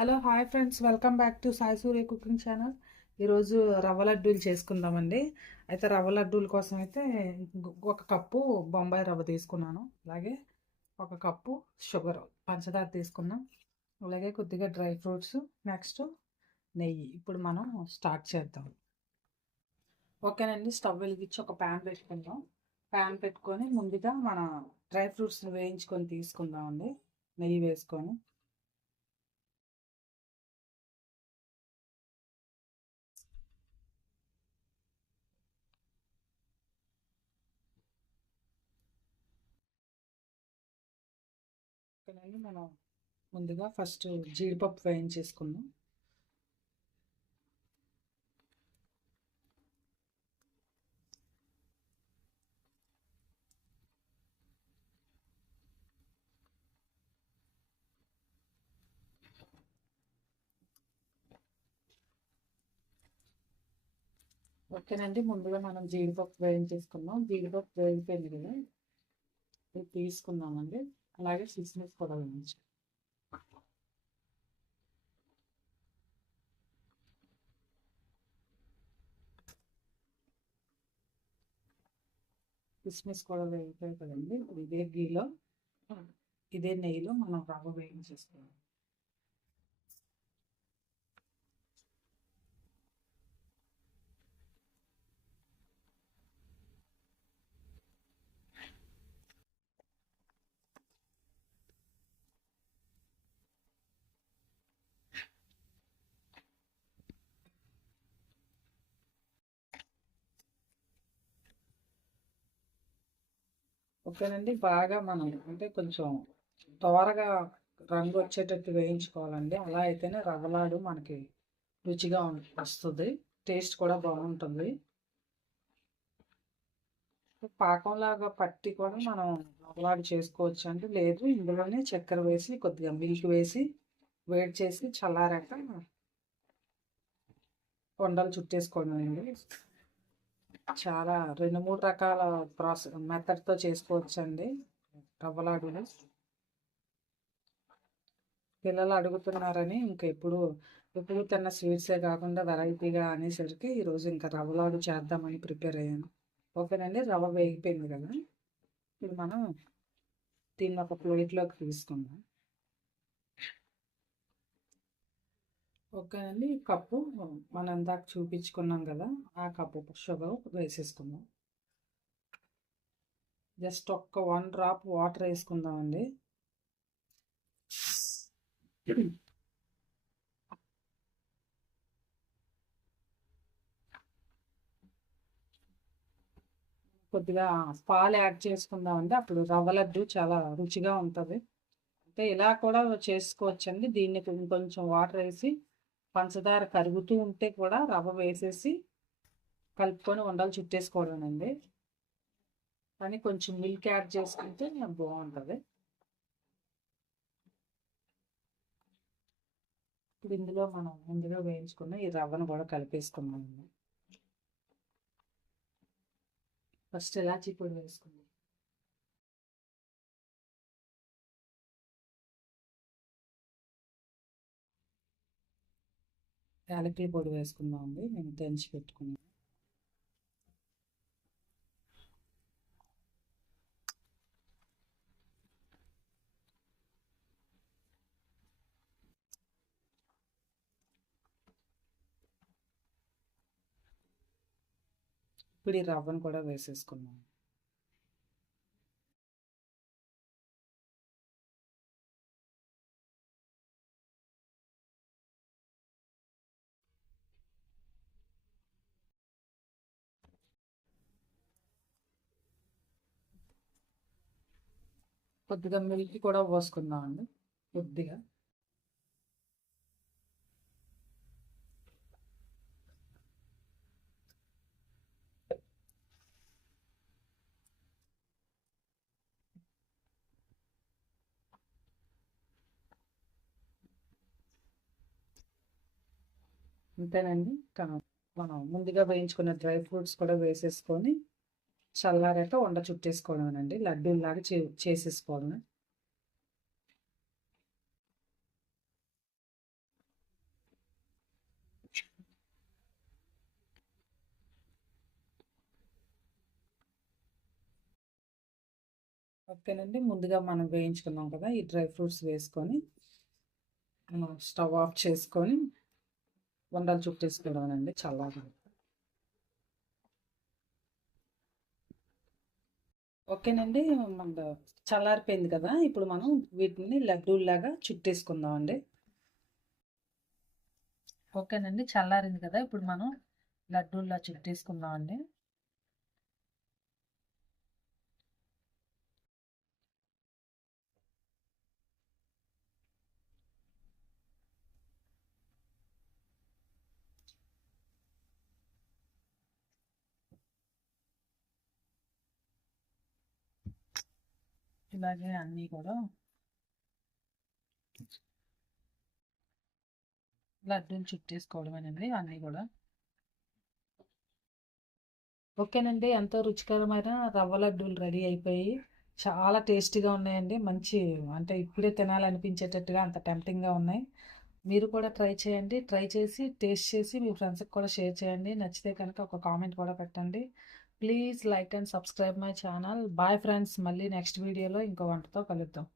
Hello hi friends, welcome back to Sai Surya cooking channel. ఈరోజు రవ్వ లడ్డూలు చేసుకుందామండి. అయితే రవ్వ లడ్డూల కోసం అయితే ఒక కప్పు బొంబాయి రవ్వ తీసుకున్నాను. అలాగే ఒక కప్పు షుగర్ పంచదార తీసుకున్నాం. అలాగే కొద్దిగా డ్రై ఫ్రూట్స్, నెక్స్ట్ నెయ్యి. ఇప్పుడు మనం స్టార్ట్ చేద్దాం. ఓకేనండి, స్టవ్ వెలిగించి ఒక ప్యాన్ పెట్టుకుందాం. ప్యాన్ పెట్టుకొని ముందుగా మన డ్రై ఫ్రూట్స్ని వేయించుకొని తీసుకుందామండి. నెయ్యి వేసుకొని ఓకేనండి. మనం ముందుగా ఫస్ట్ జీడిపప్పు వేయించేసుకుందాం. ఓకేనండి, ముందుగా మనం జీడిపప్పు వేయించేసుకుందాం. జీడిపప్పు వేగిపోయింది కదా, ఇది తీసుకుందామండి. అలాగే కిస్మిస్ కూడా వేయించు. కిస్మిస్ కూడా వేగిపోయి కదండి, ఇప్పుడు ఇదే గీలో ఇదే నెయ్యిలో మనం రవ్వ వేయించేసుకుందాం. ఓకేనండి, బాగా మనం అంటే కొంచెం త్వరగా రంగు వచ్చేటట్టు వేయించుకోవాలండి. అలా అయితేనే రవ్వలాడు మనకి రుచిగా వస్తుంది, టేస్ట్ కూడా బాగుంటుంది. పాకంలాగా పట్టి కూడా మనం రవ్వలాడు చేసుకోవచ్చు అండి. లేదు, ఇందులోనే చక్కెర వేసి కొద్దిగా మిల్క్ వేసి వేడి చేసి చల్లారాక కొండలు చుట్టేసుకోవడం అండి. చాలా 2-3 రకాల మెథడ్తో చేసుకోవచ్చు అండి రవ్వలాడులు. పిల్లలు అడుగుతున్నారని ఇంకా ఎప్పుడు తిన్న స్వీట్సే కాకుండా వెరైటీగా అనేసరికి ఈరోజు ఇంకా రవ్వలాడు చేద్దామని ప్రిపేర్ అయ్యాను. ఓకేనండి, రవ్వ వేగిపోయింది కదా, ఇప్పుడు మనం దీన్ని ఒక ప్లేట్లోకి తీసుకుందాం. ఓకేనండి, కప్పు మనం ఇందాక చూపించుకున్నాం కదా, ఆ కప్పు షుగర్ వేసేసుకుందాం. జస్ట్ ఒక్క 1 డ్రాప్ వాటర్ వేసుకుందామండి. కొద్దిగా పాలు యాడ్ చేసుకుందామండి, అప్పుడు రవ్వ లడ్డు చాలా రుచిగా ఉంటుంది. అంటే ఇలా కూడా చేసుకోవచ్చండి. దీన్ని కొంచెం వాటర్ వేసి పంచదార కరుగుతూ ఉంటే కూడా రవ్వ వేసేసి కలుపుకొని ఉండలు చుట్టేసుకోవడం అండి. కానీ కొంచెం మిల్క్ యాడ్ చేసుకుంటే బాగుంటుంది. ఇప్పుడు ఇందులో మనం ముందుగా వేయించుకున్న ఈ రవ్వను కూడా కలిపేసుకున్నామండి. ఫస్ట్ ఇలాచీ పొడి వేసుకుందాం. యాలకుల పొడి వేసుకుందాం అండి, నేను దంచి పెట్టుకున్నాను. ఇప్పుడు ఈ రవ్వను కూడా వేసేసుకున్నాం. కొద్దిగా మిల్క్ కూడా పోసుకుందాం అండి, కొద్దిగా. అంతేనండి, మనం ముందుగా వేయించుకున్న డ్రై ఫ్రూట్స్ కూడా వేసేసుకొని చల్లారాక ఉండ చుట్టేసుకోవడం, లడ్డూలాగా చేసేసుకోవడం. ఓకేనండి. ముందుగా మనం వేయించుకున్నాం కదా! ఈ డ్రై ఫ్రూట్స్ వేసుకొని స్టవ్ ఆఫ్ చేసుకొని ఉండలు చుట్టేసుకోవడమేనండి చల్లారి. ఓకేనండి. మన చల్లారిపోయింది కదా! ఇప్పుడు మనం వీటిని లడ్డూల్లాగా చుట్టేసుకుందామండి. ఓకేనండి. చల్లారింది కదా! ఇప్పుడు మనం లడ్డూల్లా చుట్టేసుకుందామండి. ఇలాగే అన్నీ కూడా లడ్డూలు చుట్టేసుకోవడమేనండి అన్నీ కూడా. ఓకేనండి. ఎంతో రుచికరమైన రవ్వ లడ్డూలు రెడీ అయిపోయి చాలా టేస్టీగా ఉన్నాయండి. మంచి అంటే ఇప్పుడే తినాలనిపించేటట్టుగా అంత టెంప్టింగ్‌గా ఉన్నాయి. మీరు కూడా ట్రై చేయండి. ట్రై చేసి టేస్ట్ చేసి మీ ఫ్రెండ్స్‌కి కూడా షేర్ చేయండి. నచ్చితే కనుక ఒక కామెంట్ కూడా పెట్టండి. Please like and subscribe my channel. Bye friends. మళ్ళీ నెక్స్ట్ వీడియోలో ఇంకో వంటతో కలుద్దాం.